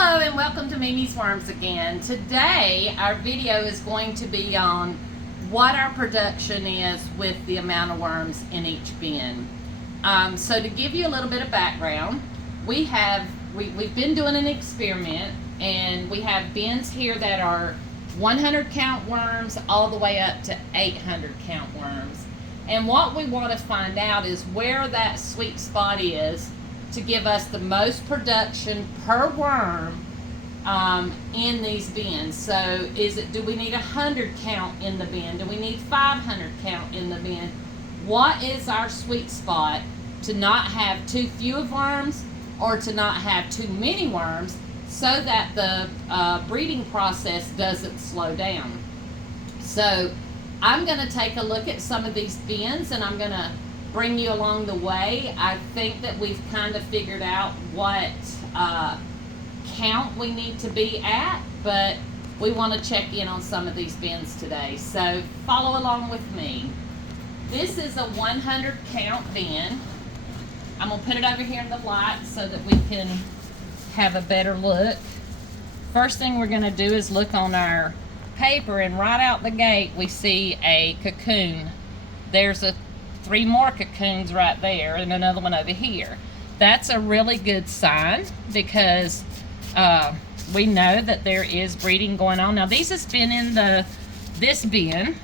Hello and welcome to Mimi's Worms again. Today our video is going to be on what our production is with the amount of worms in each bin. So to give you a little bit of background, we've been doing an experiment, and we have bins here that are 100 count worms all the way up to 800 count worms. And what we want to find out is where that sweet spot is to give us the most production per worm in these bins. So do we need 100 count in the bin? Do we need 500 count in the bin? What is our sweet spot to not have too few of worms or to not have too many worms, so that the breeding process doesn't slow down? So I'm going to take a look at some of these bins, and I'm going to bring you along the way. I think that we've kind of figured out what count we need to be at, but we want to check in on some of these bins today. So follow along with me. This is a 100 count bin. I'm going to put it over here in the light so that we can have a better look. First thing we're going to do is look on our paper, and right out the gate we see a cocoon. There's 3 more cocoons right there and another one over here. That's a really good sign, because we know that there is breeding going on. Now these has been in this bin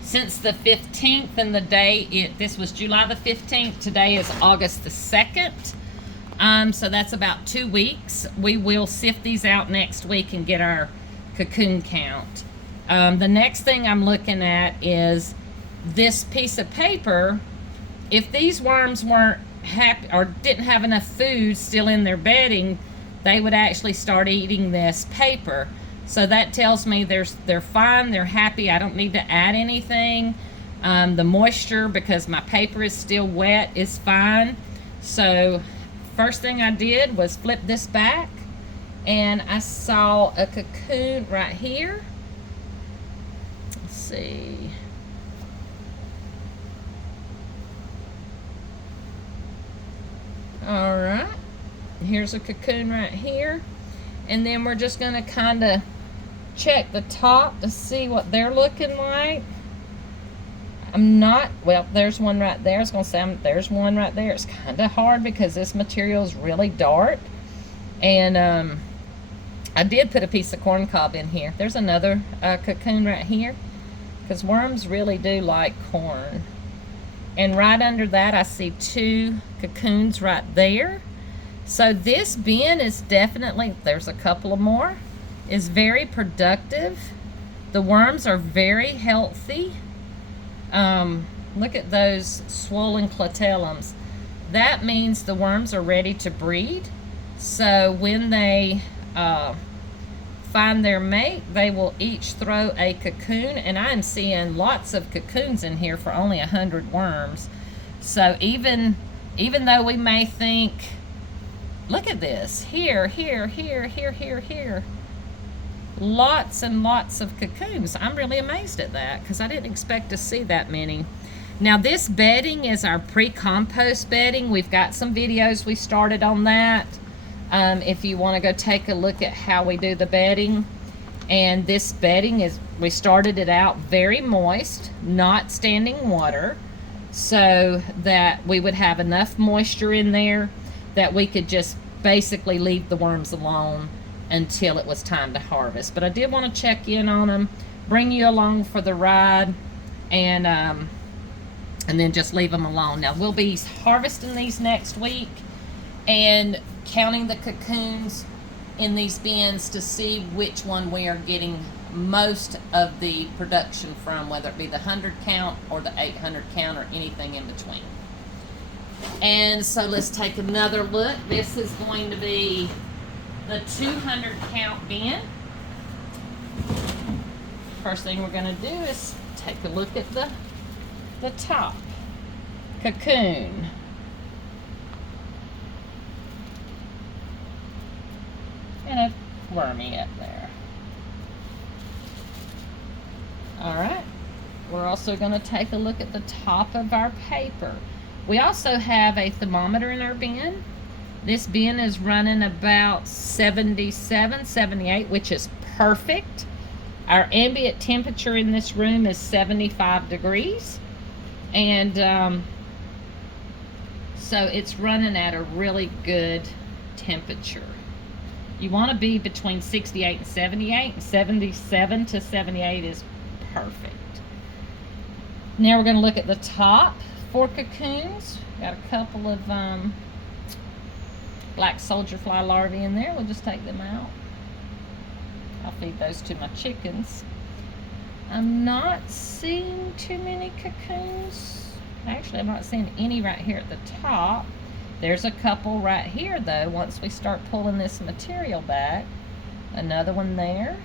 since the 15th, and the day this was July the 15th. Today is August the 2nd. So that's about 2 weeks. We will sift these out next week and get our cocoon count. The next thing I'm looking at is this piece of paper. If these worms weren't happy or didn't have enough food still in their bedding, they would actually start eating this paper. So that tells me they're fine, they're happy. I don't need to add anything. The moisture, because my paper is still wet, is fine. So first thing I did was flip this back, and I saw a cocoon right here. See. All right, here's a cocoon right here, and then we're just going to kind of check the top to see what they're looking like. Well, there's one right there. I was going to say there's one right there. It's kind of hard because this material is really dark, and I did put a piece of corn cob in here. There's another cocoon right here, because worms really do like corn. And right under that I see 2 cocoons right there. So this bin is definitely, there's a couple of more, is very productive. The worms are very healthy. Look at those swollen clitellums. That means the worms are ready to breed. So when they find their mate, they will each throw a cocoon, and I'm seeing lots of cocoons in here for only 100 worms. So even though we may think, look at this, here, lots and lots of cocoons. I'm really amazed at that, because I didn't expect to see that many. Now this bedding is our pre-compost bedding. We've got some videos we started on that. If you want to go take a look at how we do the bedding. And this bedding we started it out very moist, not standing water, so that we would have enough moisture in there that we could just basically leave the worms alone until it was time to harvest. But I did want to check in on them, bring you along for the ride, and then just leave them alone. Now we'll be harvesting these next week and counting the cocoons in these bins to see which one we are getting most of the production from, whether it be the 100 count or the 800 count or anything in between. And so let's take another look. This is going to be the 200 count bin. First thing we're going to do is take a look at the top cocoon. And a wormy up there. All right, we're also going to take a look at the top of our paper. We also have a thermometer in our bin, This bin is running about 77, 78, which is perfect. Our ambient temperature in this room is 75 degrees. And so it's running at a really good temperature. You want to be between 68 and 78, and 77 to 78 is perfect. Now we're going to look at the top for cocoons. Got a couple of black soldier fly larvae in there. We'll just take them out. I'll feed those to my chickens. I'm not seeing too many cocoons. Actually, I'm not seeing any right here at the top. There's a couple right here though, once we start pulling this material back. Another one there.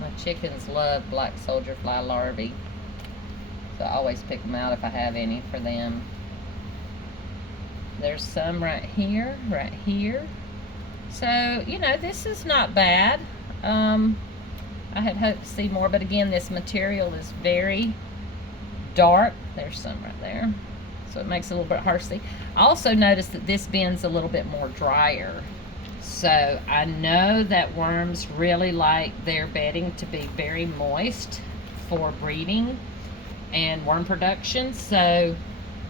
My chickens love black soldier fly larvae, so I always pick them out if I have any for them. There's some right here, right here. So, you know, this is not bad. I had hoped to see more, but again, this material is very dark. There's some right there, so it makes it a little bit hard to see. I also noticed that this bin's a little bit more drier. So I know that worms really like their bedding to be very moist for breeding and worm production. So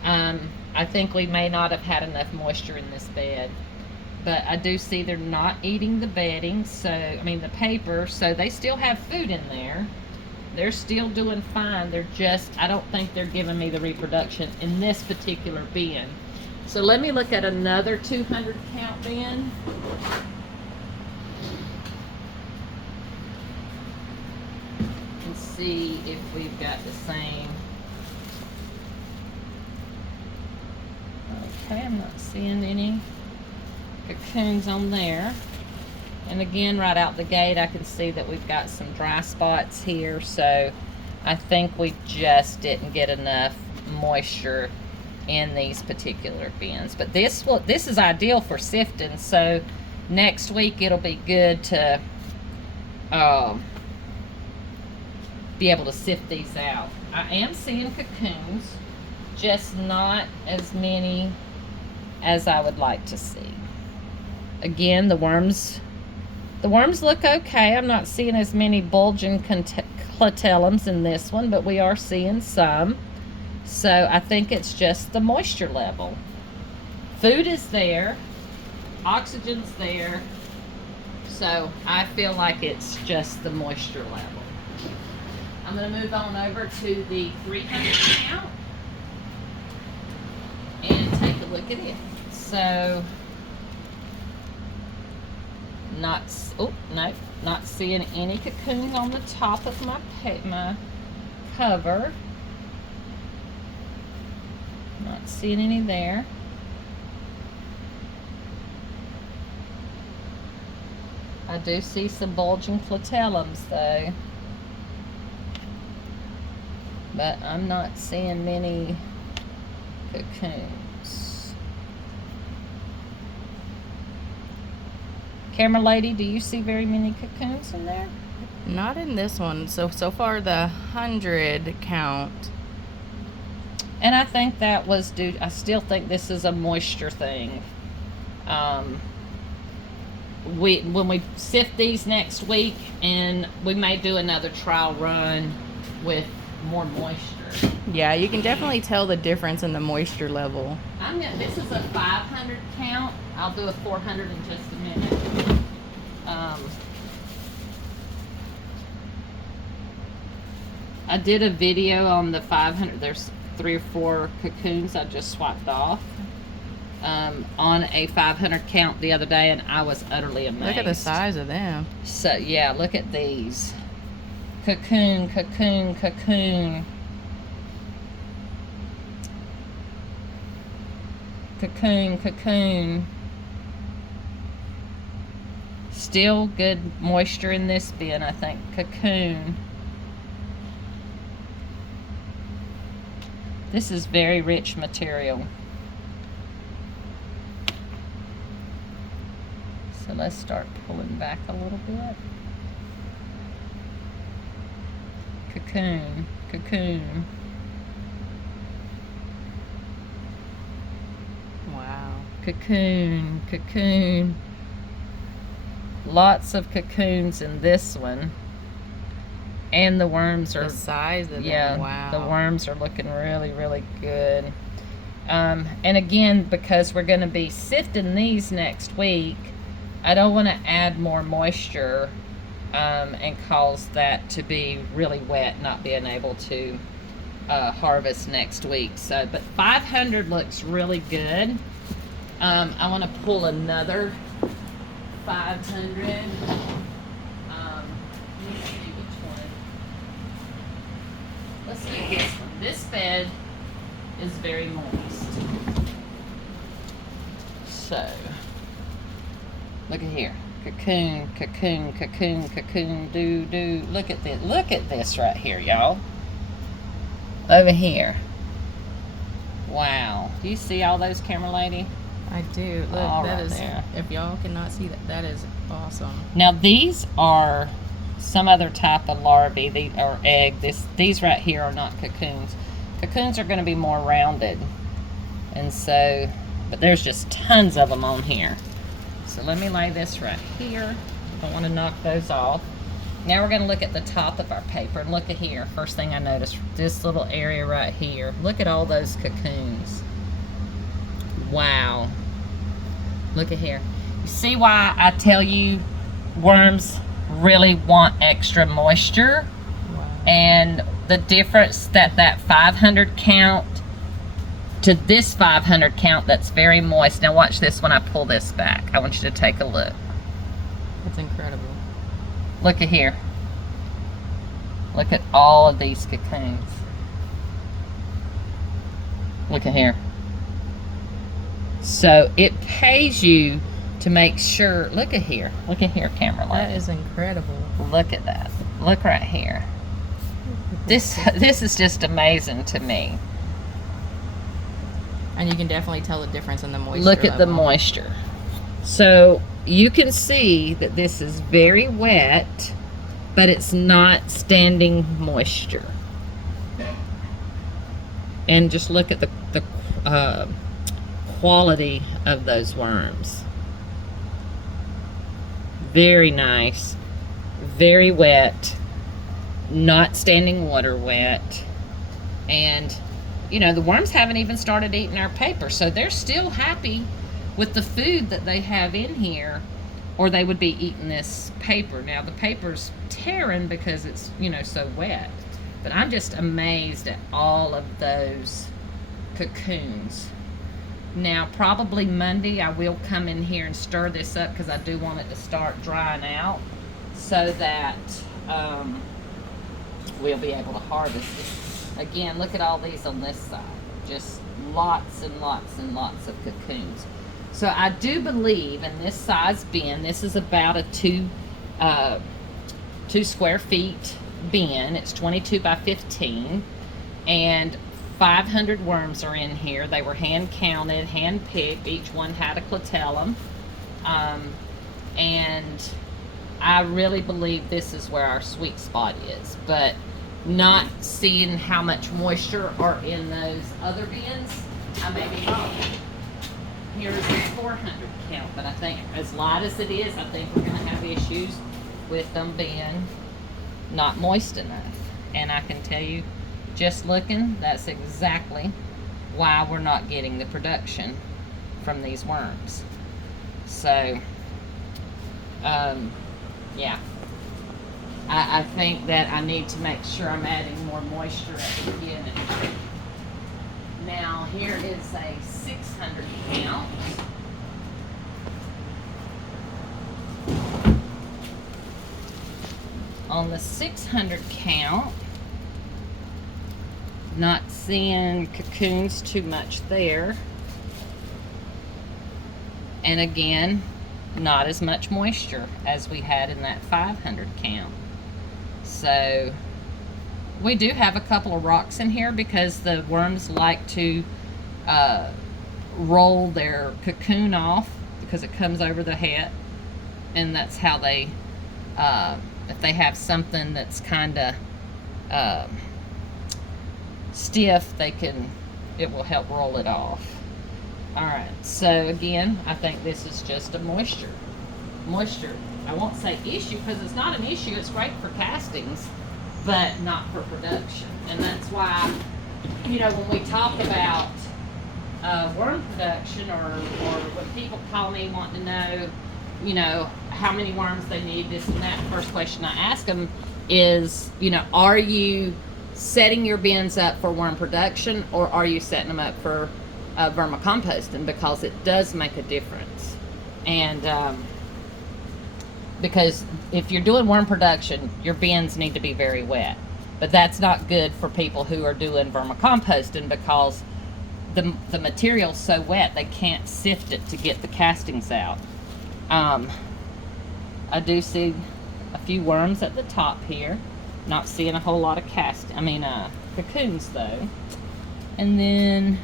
I think we may not have had enough moisture in this bed. But I do see they're not eating the bedding, so, I mean the paper, so they still have food in there. They're still doing fine. They're just, I don't think they're giving me the reproduction in this particular bin. So let me look at another 200 count bin. And see if we've got the same. Okay, I'm not seeing any cocoons on there. And again, right out the gate, I can see that we've got some dry spots here. So I think we just didn't get enough moisture in these particular bins. But this is ideal for sifting, so next week it'll be good to be able to sift these out. I am seeing cocoons, just not as many as I would like to see. Again, the worms look okay. I'm not seeing as many bulging clitellums in this one, but we are seeing some. So I think it's just the moisture level. Food is there, oxygen's there, so I feel like it's just the moisture level. I'm going to move on over to the 300 count and take a look at it. So not seeing any cocoons on the top of my cover. Not seeing any there. I do see some bulging clitellums though, but I'm not seeing many cocoons. Camera lady, do you see very many cocoons in there? Not in this one. So far the 100 count. And I think that was due, I still think this is a moisture thing. When we sift these next week, and we may do another trial run with more moisture. Yeah, you can definitely tell the difference in the moisture level. This is a 500 count. I'll do a 400 in just a minute. I did a video on the 500. There's 3 or 4 cocoons I just swiped off on a 500 count the other day, and I was utterly amazed. Look at the size of them. So yeah, look at these. Cocoon, cocoon, cocoon. Cocoon, cocoon. Still good moisture in this bin, I think. Cocoon. This is very rich material. So let's start pulling back a little bit. Cocoon, cocoon. Wow. Cocoon, cocoon. Lots of cocoons in this one. And the worms are... The size of yeah, them, wow. the worms are looking really, really good. And again, because we're going to be sifting these next week, I don't want to add more moisture and cause that to be really wet, not being able to harvest next week. So, but 500 looks really good. I want to pull another 500. Let me see which one. Let's do this one. This bed is very moist. So, look at here. Cocoon, cocoon, cocoon, cocoon, do. Look at this. Look at this right here, y'all. Over here. Wow. Do you see all those, camera lady? I do. Look, All that right is, there. if y'all cannot see that, that is awesome. Now these are some other type of larvae, or egg. These right here are not cocoons. Cocoons are going to be more rounded. And so, but there's just tons of them on here. So let me lay this right here. Don't want to knock those off. Now we're going to look at the top of our paper. And look at here. First thing I noticed, this little area right here. Look at all those cocoons. Wow. Look at here. You see why I tell you worms really want extra moisture? Wow. And the difference that 500 count to this 500 count that's very moist. Now watch this when I pull this back. I want you to take a look. That's incredible. Look at here. Look at all of these cocoons. Look at here. So it pays you to make sure. Look at here, camera lady. That is incredible. Look at that. Look right here. This is just amazing to me. And you can definitely tell the difference in the moisture. Look at the level. moisture. So you can see that this is very wet, but it's not standing moisture. And just look at the quality of those worms. Very nice, very wet, not standing water wet. And you know, the worms haven't even started eating our paper, so they're still happy with the food that they have in here, or they would be eating this paper. Now the paper's tearing because it's, you know, so wet, but I'm just amazed at all of those cocoons. Now probably Monday I will come in here and stir this up because I do want it to start drying out so that we'll be able to harvest it. Again, look at all these on this side. Just lots and lots and lots of cocoons. So I do believe in this size bin, this is about a 2 square feet bin. It's 22 by 15. And 500 worms are in here. They were hand counted, hand picked. Each one had a clitellum. And I really believe this is where our sweet spot is. But not seeing how much moisture are in those other bins, I may be wrong. Here's a 400 count, but I think as light as it is, I think we're going to have issues with them being not moist enough. And I can tell you, just looking, that's exactly why we're not getting the production from these worms. So, yeah. I think that I need to make sure I'm adding more moisture at the beginning. Now, here is a 600 count. On the 600 count, not seeing cocoons too much there. And again, not as much moisture as we had in that 500 count. So we do have a couple of rocks in here because the worms like to roll their cocoon off because it comes over the head, and that's how they, if they have something that's kind of stiff, it will help roll it off. All right, so again, I think this is just a moisture. I won't say issue because it's not an issue. It's great for castings, but not for production. And that's why, you know, when we talk about worm production, or when people call me wanting to know, you know, how many worms they need, this and that, the first question I ask them is, you know, are you setting your bins up for worm production, or are you setting them up for vermicomposting? Because it does make a difference. And because if you're doing worm production, your bins need to be very wet. But that's not good for people who are doing vermicomposting, because the material's so wet they can't sift it to get the castings out. I do see a few worms at the top here. Not seeing a whole lot of cocoons though. And then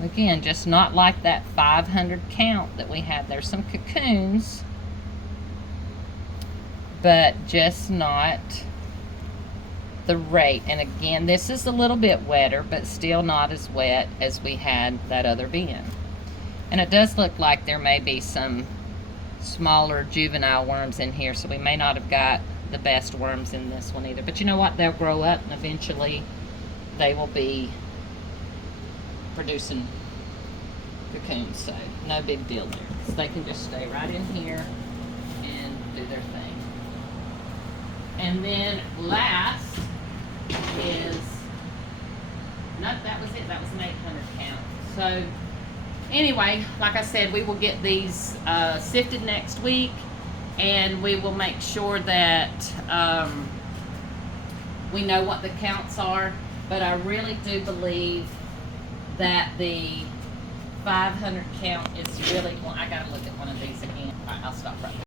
again, just not like that 500 count that we had. There's some cocoons, but just not the rate. And again, this is a little bit wetter, but still not as wet as we had that other bin. And it does look like there may be some smaller juvenile worms in here, so we may not have got the best worms in this one either. But you know what? They'll grow up and eventually they will be producing cocoons, so no big deal there. So they can just stay right in here and do their thing. And then last is, nope, that was it. That was an 800 count. So anyway, like I said, we will get these sifted next week, and we will make sure that we know what the counts are. But I really do believe that the 500 count is really, well, I gotta look at one of these again. All right, I'll stop right there.